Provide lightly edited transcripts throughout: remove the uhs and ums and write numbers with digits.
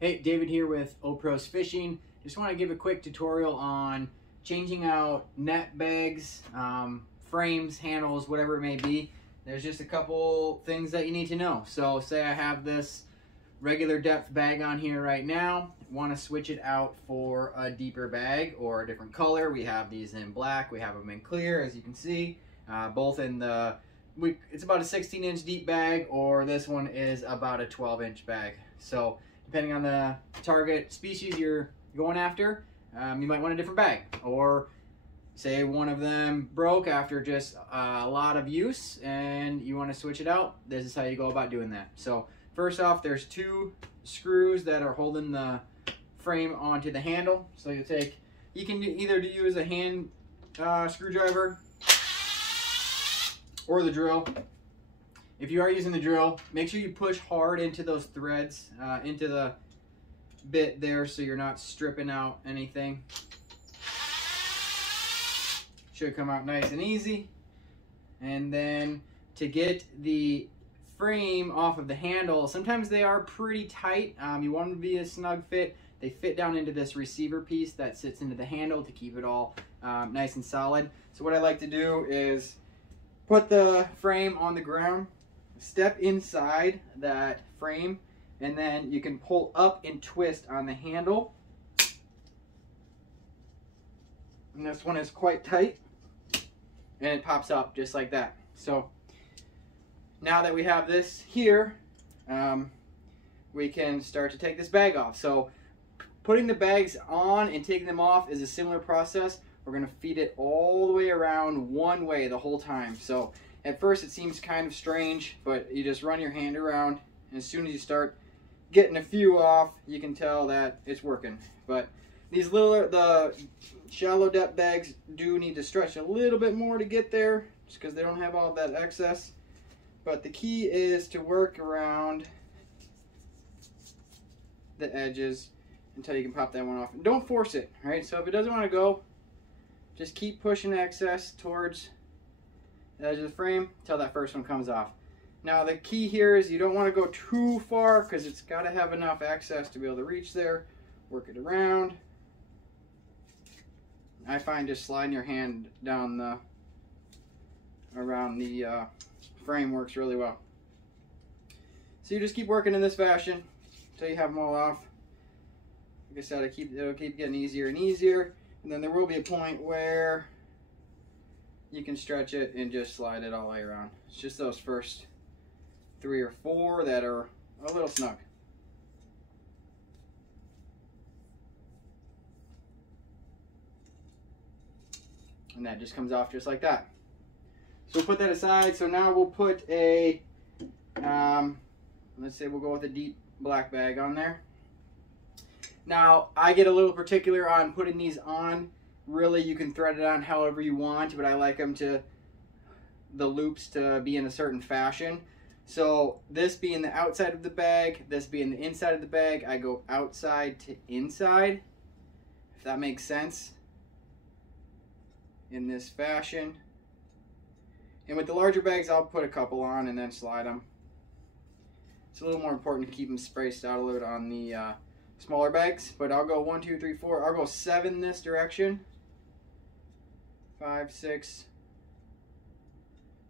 Hey, David here with Opros Fishing. Just want to give a quick tutorial on changing out net bags, frames, handles, whatever it may be. There's just a couple things that you need to know. So say I have this regular depth bag on here right now, want to switch it out for a deeper bag or a different color. We have these in black, we have them in clear, as you can see, both in the, it's about a 16-inch deep bag, or this one is about a 12-inch bag. So depending on the target species you're going after, you might want a different bag. Or say one of them broke after just a lot of use and you want to switch it out, this is how you go about doing that. So first off, there's two screws that are holding the frame onto the handle. So you can either use a hand screwdriver or the drill. If you are using the drill, make sure you push hard into those threads, into the bit there, so you're not stripping out anything. Should come out nice and easy. And then to get the frame off of the handle, sometimes they are pretty tight. You want them to be a snug fit. They fit down into this receiver piece that sits into the handle to keep it all nice and solid. So what I like to do is put the frame on the ground, step inside that frame, and then you can pull up and twist on the handle. And this one is quite tight, and it pops up just like that. So now that we have this here, we can start to take this bag off. So putting the bags on and taking them off is a similar process. We're going to feed it all the way around one way the whole time. So at first it seems kind of strange, but you just run your hand around, and as soon as you start getting a few off, you can tell that it's working. But these the shallow depth bags do need to stretch a little bit more to get there, just because they don't have all that excess. But the key is to work around the edges until you can pop that one off. And don't force it, right? So if it doesn't want to go, just keep pushing excess towards the edge of the frame until that first one comes off. Now the key here is you don't want to go too far, because it's got to have enough access to be able to reach there. Work it around. I find just sliding your hand down around the frame works really well. So you just keep working in this fashion until you have them all off. Like I said, it'll keep getting easier and easier, and then there will be a point where you can stretch it and just slide it all the way around. It's just those first 3 or 4 that are a little snug. And that just comes off just like that. So we'll put that aside. So now we'll put a, let's say we'll go with a deep black bag on there. Now I get a little particular on putting these on. Really, you can thread it on however you want, but I like them to, the loops to be in a certain fashion. So this being the outside of the bag, this being the inside of the bag, I go outside to inside, if that makes sense, in this fashion. And with the larger bags, I'll put a couple on and then slide them. It's a little more important to keep them spaced out a little bit on the smaller bags, but I'll go 1, 2, 3, 4. I'll go 7 this direction. 5, 6,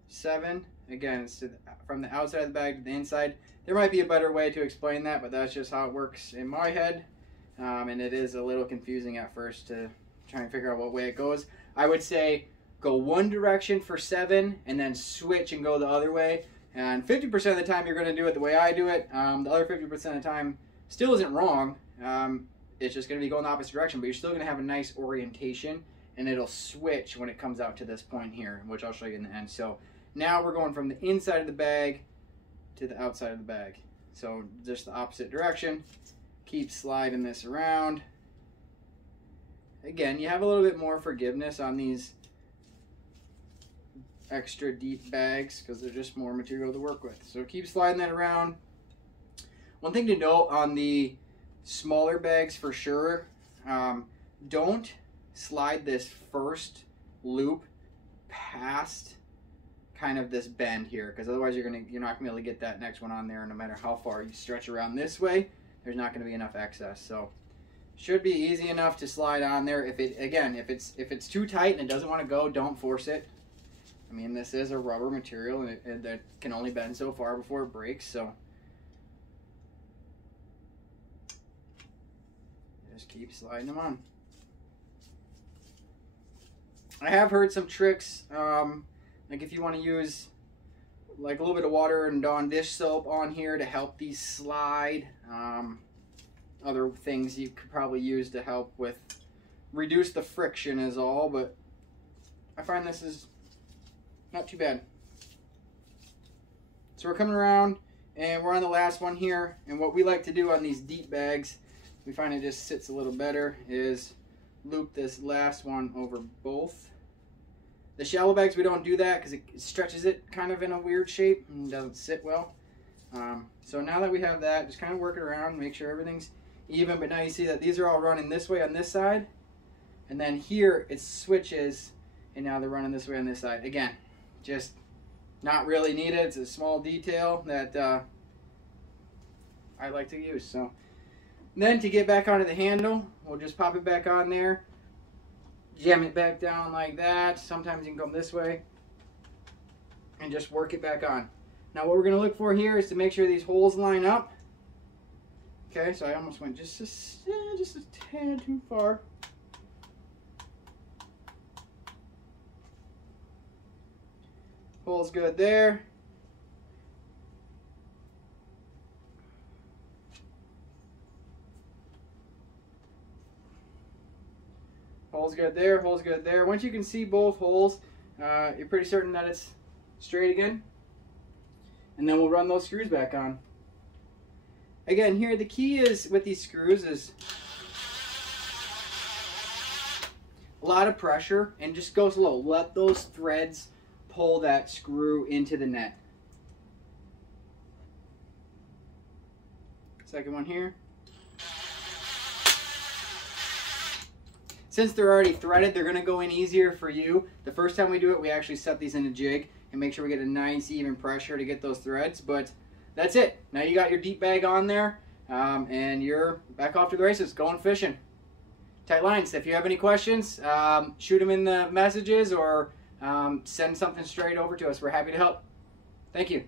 7. Again, it's from the outside of the bag to the inside. There might be a better way to explain that, but that's just how it works in my head. And it is a little confusing at first to try and figure out what way it goes. I would say go one direction for 7 and then switch and go the other way. And 50% of the time you're going to do it the way I do it. The other 50% of the time still isn't wrong. It's just going to be going the opposite direction, but you're still going to have a nice orientation, and it'll switch when it comes out to this point here, which I'll show you in the end. So now we're going from the inside of the bag to the outside of the bag. So just the opposite direction. Keep sliding this around. Again, you have a little bit more forgiveness on these extra deep bags because there's just more material to work with. So keep sliding that around. One thing to note on the smaller bags for sure, don't slide this first loop past kind of this bend here, because otherwise you're not gonna be able to get that next one on there no matter how far you stretch around this way. there's not going to be enough excess. So should be easy enough to slide on there. If it's too tight and it doesn't want to go, don't force it. I mean, this is a rubber material, and that can only bend so far before it breaks. So just keep sliding them on. I have heard some tricks, like if you want to use like a little bit of water and Dawn dish soap on here to help these slide. Other things you could probably use to help with reduce the friction is all, but I find this is not too bad. So we're coming around and we're on the last one here, and what we like to do on these deep bags, we find it just sits a little better, is loop this last one over both. The shallow bags, we don't do that because it stretches it kind of in a weird shape and doesn't sit well. So now that we have that, just kind of work it around, make sure everything's even. But now you see that these are all running this way on this side, and then here it switches, and now they're running this way on this side. Again, just not really needed. It's a small detail that I like to use. So then to get back onto the handle, we'll just pop it back on there, jam it back down like that. Sometimes you can come this way and just work it back on. Now what we're going to look for here is to make sure these holes line up. Okay, so I almost went just a tad too far. Hole's good there. Hole's good there, hole's good there. Once you can see both holes, you're pretty certain that it's straight again. And then we'll run those screws back on. Again, here the key is with these screws is a lot of pressure and just go slow. Let those threads pull that screw into the net. Second one here. Since they're already threaded, they're going to go in easier for you. The first time we do it, we actually set these in a jig and make sure we get a nice even pressure to get those threads. But that's it. Now you got your deep bag on there, and you're back off to the races, going fishing. Tight lines. If you have any questions, shoot them in the messages or send something straight over to us. We're happy to help. Thank you.